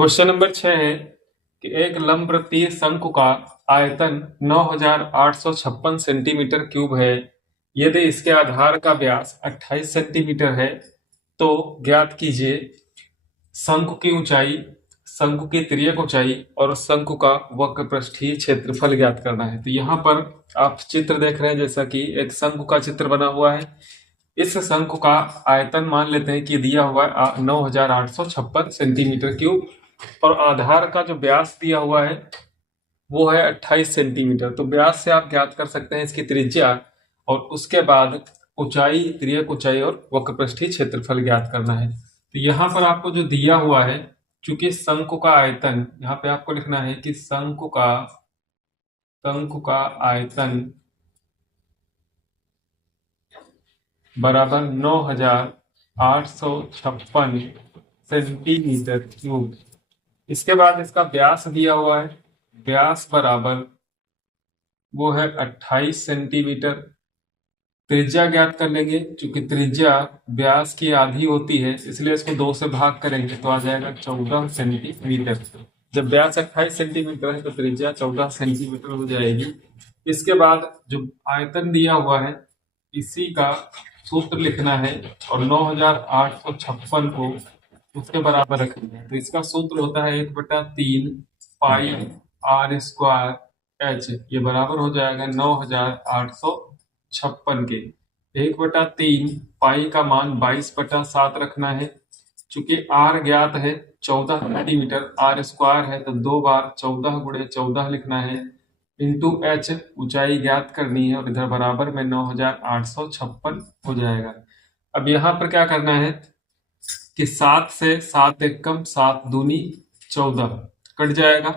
Question number 6 है कि एक लंबवृत्तीय शंकु का आयतन 9856 सेंटीमीटर क्यूब है। यदि इसके आधार का व्यास 28 सेंटीमीटर है तो ज्ञात कीजिए शंकु की ऊंचाई, शंकु की तिर्यक ऊंचाई और शंकु का वक्रपृष्ठीय क्षेत्रफल ज्ञात करना है। तो यहाँ पर आप चित्र देख रहे हैं, जैसा कि एक शंकु का चित्र बना हुआ है। इस शंकु का आयतन मान लेते हैं कि दिया हुआ है 9856 सेंटीमीटर क्यूब और आधार का जो व्यास दिया हुआ है वो है 28 सेंटीमीटर। तो व्यास से आप ज्ञात कर सकते हैं इसकी त्रिज्या और उसके बाद ऊंचाई, तिर्यक ऊंचाई और वक्रपृष्ठीय क्षेत्रफल ज्ञात करना है। तो यहाँ पर आपको जो दिया हुआ है, चूंकि शंकु का आयतन, यहाँ पे आपको लिखना है कि शंकु का आयतन बराबर 9856 सेंटीमीटर क्यूब। इसके बाद इसका व्यास दिया हुआ है, व्यास बराबर वो है 28 सेंटीमीटर। त्रिज्या ज्ञात कर लेंगे, क्योंकि त्रिज्या व्यास की आधी होती है इसलिए इसको 2 से भाग करेंगे तो आ जाएगा 14 सेंटीमीटर। जब व्यास 28 सेंटीमीटर है तो त्रिज्या 14 सेंटीमीटर हो जाएगी। इसके बाद जो आयतन दिया हुआ है इसी का सूत्र लिखना है और 9856 को उसके बराबर रखेंगे। तो इसका सूत्र होता है 1/3 पाई आर स्क्वायर एच। ये बराबर हो जाएगा 9856 के। 1/3 पाई का मान 22/7 रखना है। चूंकि आर ज्ञात है 14 सेंटीमीटर, आर स्क्वायर है तो 2 बार 14 गुणे 14 लिखना है, इंटू एच ऊंचाई ज्ञात करनी है और इधर बराबर में 9856 हो जाएगा। अब यहाँ पर क्या करना है कि 7 से 7 एक कम, 7 दूनी 14 कट जाएगा।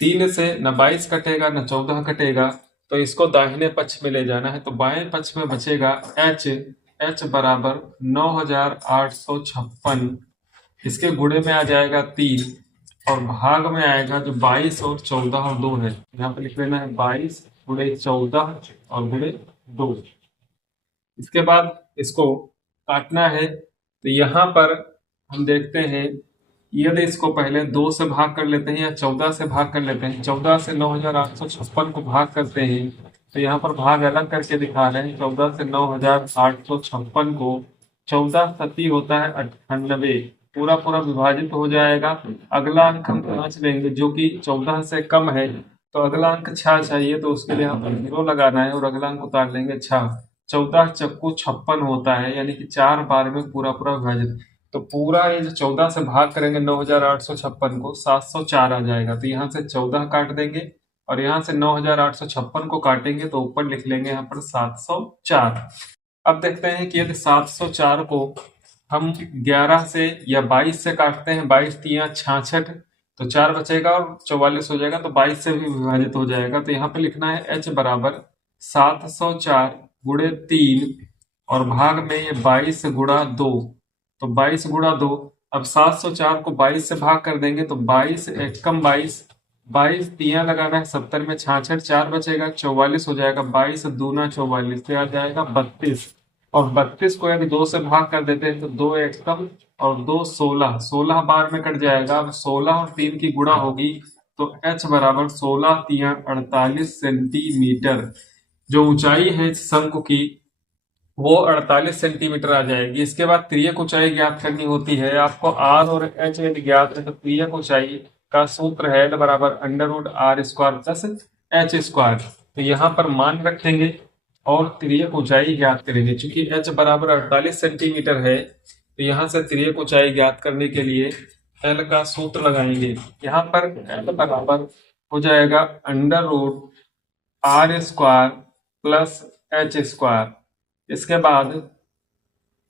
3 से न 22 कटेगा न 14 कटेगा, तो इसको दाहिने पक्ष में ले जाना है। तो बाएं पक्ष में बचेगा एच बराबर 9856। इसके गुणे में आ जाएगा 3 और भाग में आएगा जो 22 और 14 और 2 है। यहाँ पे लिख लेना है 22 गुणे 14 और गुणे 2। इसके बाद इसको काटना है। तो यहाँ पर हम देखते हैं, यदि इसको पहले 2 से भाग कर लेते हैं या 14 से भाग कर लेते हैं, 14 से 9856 को भाग करते हैं तो यहाँ पर भाग अलग करके दिखा रहे हैं। 14 से 9856 को 14 सती होता है 98, पूरा पूरा विभाजित हो जाएगा। अगला अंक हम 5 लेंगे जो कि 14 से कम है, तो अगला अंक 6 चाहिए, तो उसके लिए हम 0 लगाना है और अगला अंक उतार लेंगे 6। 14 चक्कू 56 होता है, यानी कि 4 बार में पूरा पूरा विभाजित। तो पूरा ये जो 14 से भाग करेंगे 9856 को, 704 आ जाएगा। तो यहाँ से 14 काट देंगे और यहाँ से 9856 को काटेंगे तो ऊपर लिख लेंगे यहाँ पर 704। अब देखते हैं कि यदि 704 को हम 11 से या 22 से काटते हैं, 22 तिया 66, तो 4 बचेगा और 44 हो जाएगा, तो 22 से भी विभाजित हो जाएगा। तो यहाँ पे लिखना है एच बराबर 704 गुणे 3 और भाग में ये 22 गुणा 2, तो 22 गुणा 2। अब 704 को 22 से भाग कर देंगे तो 22 एकम 22, 22 तिया लगाना है 70 में 66, 4 बचेगा 44 हो जाएगा। 22 दूना 44 तो आ जाएगा 32 और 32 को यदि 2 से भाग कर देते हैं तो 2 एकम और 2 16, 16 बार में कट जाएगा। अब 16 और 3 की गुणा होगी तो h बराबर 16 तिया 48 सेंटीमीटर। जो ऊंचाई है शंकु की वो 48 सेंटीमीटर आ जाएगी। इसके बाद तिर्यक ऊंचाई ज्ञात करनी होती है। आपको आर और एच यदि ज्ञात है तो तिर्यक ऊंचाई का सूत्र है L बराबर √r² प्लस h²। तो यहाँ पर मान रखेंगे और तिर्यक ऊंचाई ज्ञात करेंगे। चूंकि h बराबर 48 सेंटीमीटर है तो यहाँ से तिर्यक ऊंचाई ज्ञात करने के लिए L का सूत्र लगाएंगे। यहाँ पर L बराबर हो जाएगा √r² प्लस h²। इसके बाद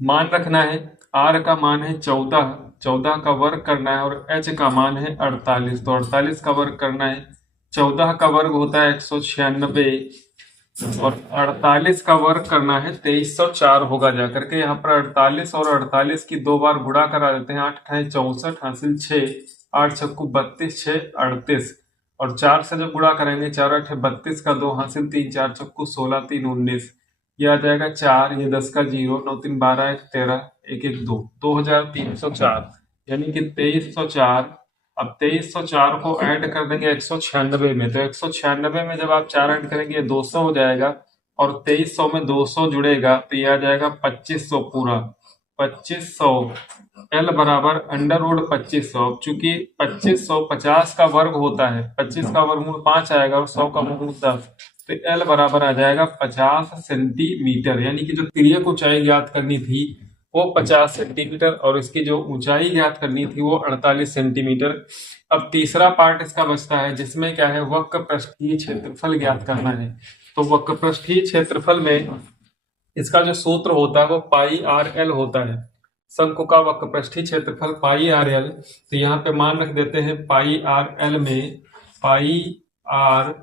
मान रखना है, r का मान है 14, 14 का वर्ग करना है और h का मान है 48, तो 48 का वर्ग करना है। 14 का वर्ग होता है 196 और 48 का वर्ग करना है 2304 होगा जाकर के। यहाँ पर 48 और 48 की 2 बार गुणा करा देते हैं। 8 × 64 हासिल 6, 8 छक्कू 32, 6 38 और 4 से जब गुणा करेंगे 4 8 32 का 2 हासिल 3, 4 छक्कू 16, 3 19, ये आ जाएगा 4, ये 10 का 0, 9 3 12, 1 13, 1 1 2, 2304, यानी कि 2304 अब 2304 को ऐड कर देंगे 196 में, तो 196 में जब आप 4 ऐड करेंगे 200 हो जाएगा, और 2300 में 200 जुड़ेगा तो ये आ जाएगा 2500 पूरा। 2500 एल बराबर अंडर रूट 2500। चूंकि 2500 50 का वर्ग होता है, 25 का वर्गमूल 5 आएगा और 100 का वर्गमूल 10, तो एल बराबर आ जाएगा 50 सेंटीमीटर। यानी कि जो तिर्यक ऊंचाई ज्ञात करनी थी वो 50 सेंटीमीटर और इसकी जो ऊंचाई ज्ञात करनी थी वो 48 सेंटीमीटर। अब तीसरा पार्ट इसका बचता है जिसमें क्या है, वक्र पृष्ठीय क्षेत्रफल ज्ञात करना है। तो वक्र पृष्ठीय क्षेत्रफल में इसका जो सूत्र होता है वो पाई आर एल होता है। शंकु का वक्र पृष्ठीय क्षेत्रफल पाई आर एल, तो यहाँ पे मान रख देते हैं पाई आर एल में पाई आर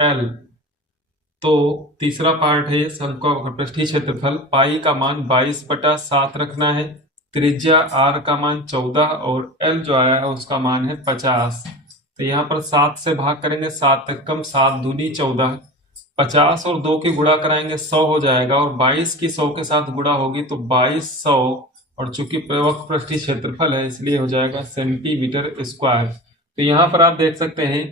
एल। तो तीसरा पार्ट है शंकु का वक्र पृष्ठीय क्षेत्रफल, पाई का मान 22/7 रखना है, त्रिज्या आर का मान 14 और एल जो आया है उसका मान है 50। तो यहाँ पर 7 से भाग करेंगे, 7 तक कम, 7 दूनी 14, 50 और 2 की गुणा कराएंगे 100 हो जाएगा, और 22 की 100 के साथ गुणा होगी तो 2200, और चूंकि वक्र पृष्ठीय क्षेत्रफल है इसलिए हो जाएगा सेंटीमीटर स्क्वायर। तो यहाँ पर आप देख सकते हैं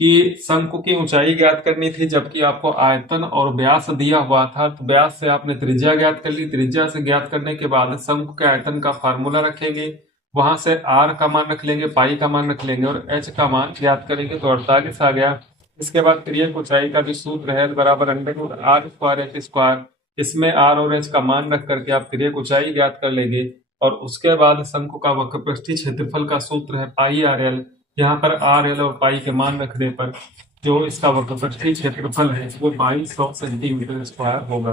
कि शंकु की ऊंचाई ज्ञात करनी थी, जबकि आपको आयतन और व्यास दिया हुआ था। तो व्यास से आपने त्रिज्या ज्ञात कर ली, त्रिज्या से ज्ञात करने के बाद शंकु के आयतन का फार्मूला रखेंगे, वहां से आर का मान रख लेंगे, पाई का मान रख लेंगे और एच का मान ज्ञात करेंगे, तो 48 आ गया। इसके बाद तिर्यक ऊंचाई का जो सूत्र है बराबर under root R square H square, इसमें आर और एच का मान रख करके आप तिर्यक ऊंचाई ज्ञात कर लेंगे। और उसके बाद शंकु का वक्र पृष्ठीय क्षेत्रफल का सूत्र है पाई आर एल। यहाँ पर आर एल और पाई के मान रखने पर जो इसका वक्र पृष्ठीय क्षेत्रफल है वो 2200 सेंटीमीटर स्क्वायर होगा।